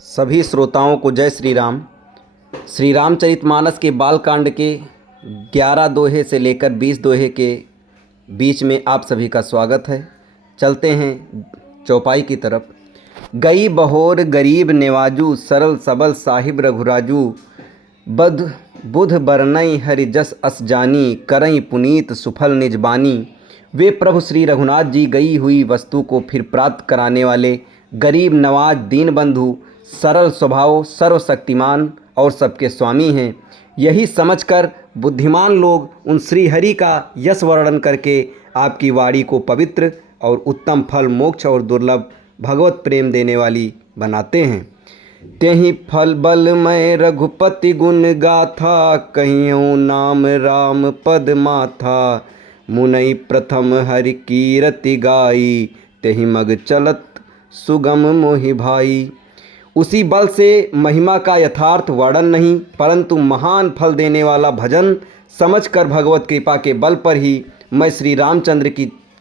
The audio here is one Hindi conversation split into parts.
सभी श्रोताओं को जय श्री राम। श्री रामचरितमानस के बालकांड के 11 दोहे से लेकर 20 दोहे के बीच में आप सभी का स्वागत है। चलते हैं चौपाई की तरफ। गई बहोर गरीब नेवाजू, सरल सबल साहिब रघुराजू, बद बुध बरनई हरि जस अस जानी, करई पुनीत सुफल निज बानी। वे प्रभु श्री रघुनाथ जी गई हुई वस्तु को फिर प्राप्त कराने वाले गरीब नवाज दीन बंधु, सरल स्वभाव, सर्वशक्तिमान और सबके स्वामी हैं। यही समझकर बुद्धिमान लोग उन श्री हरि का यश वर्णन करके आपकी वाणी को पवित्र और उत्तम फल, मोक्ष और दुर्लभ भगवत प्रेम देने वाली बनाते हैं। तेहि फल बल मैं रघुपति गुण गाथा, कहियो नाम राम पद माथा। मुनई प्रथम हरि कीरति गाई, तेहि मग चलत सुगम मोहि भाई। उसी बल से महिमा का यथार्थ वर्णन नहीं, परंतु महान फल देने वाला भजन समझकर भगवत कृपा के बल पर ही मैं श्री रामचंद्र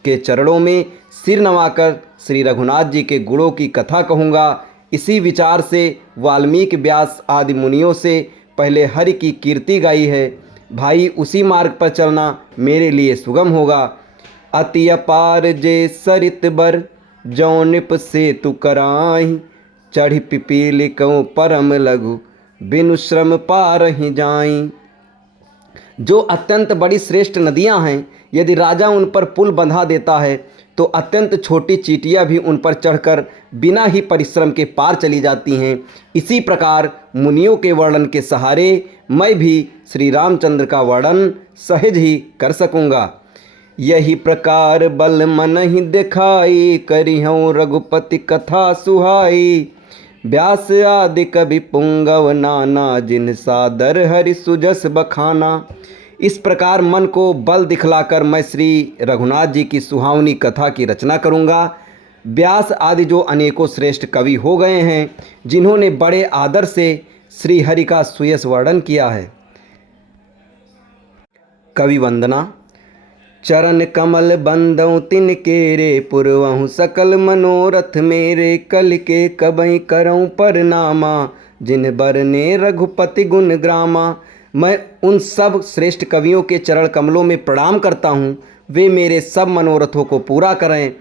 के चरणों में सिर नवाकर श्री रघुनाथ जी के गुणों की कथा कहूँगा। इसी विचार से वाल्मीकि, व्यास आदि मुनियों से पहले हरि की कीर्ति गाई है। भाई, उसी मार्ग पर चलना मेरे लिए सुगम होगा। अति अपार जे सरित बर, जौनिप से तु कराही। चढ़ी पिपीली कऊँ परम लघु, बिनु श्रम पार ही जाई। जो अत्यंत बड़ी श्रेष्ठ नदियां हैं, यदि राजा उन पर पुल बंधा देता है तो अत्यंत छोटी चींटियां भी उन पर चढ़कर बिना ही परिश्रम के पार चली जाती हैं। इसी प्रकार मुनियों के वर्णन के सहारे मैं भी श्री रामचंद्र का वर्णन सहज ही कर सकूँगा। यही प्रकार बल मन ही दिखाई, करिहूँ रघुपति कथा सुहाई। व्यास आदि कवि पुंगव नाना, जिन सादर हरि सुजस बखाना। इस प्रकार मन को बल दिखलाकर मैं श्री रघुनाथ जी की सुहावनी कथा की रचना करूँगा। व्यास आदि जो अनेकों श्रेष्ठ कवि हो गए हैं, जिन्होंने बड़े आदर से श्री हरि का सुयस वर्णन किया है। कवि वंदना। चरण कमल बंदौ तिन केरे, पुरवहु सकल मनोरथ मेरे। कल के कबई करऊँ परनामा, जिन बरने रघुपति गुण ग्रामा। मैं उन सब श्रेष्ठ कवियों के चरण कमलों में प्रणाम करता हूँ। वे मेरे सब मनोरथों को पूरा करें।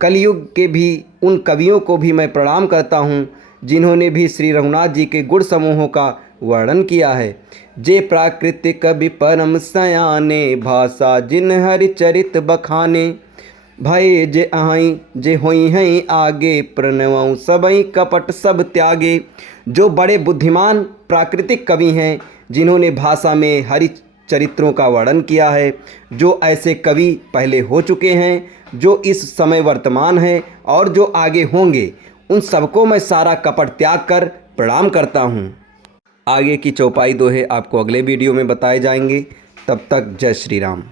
कलयुग के भी उन कवियों को भी मैं प्रणाम करता हूँ, जिन्होंने भी श्री रघुनाथ जी के गुण समूहों का वर्णन किया है। जे प्राकृतिक कवि परम सयाने, भाषा जिन हरि चरित बखाने। भय जे आई जे होई हैं आगे, प्रणवं सबई कपट सब त्यागे। जो बड़े बुद्धिमान प्राकृतिक कवि हैं, जिन्होंने भाषा में हरि चरित्रों का वर्णन किया है। जो ऐसे कवि पहले हो चुके हैं, जो इस समय वर्तमान हैं और जो आगे होंगे, उन सबको मैं सारा कपट त्याग कर प्रणाम करता हूँ। आगे की चौपाई दोहे आपको अगले वीडियो में बताए जाएंगे। तब तक जय श्री राम।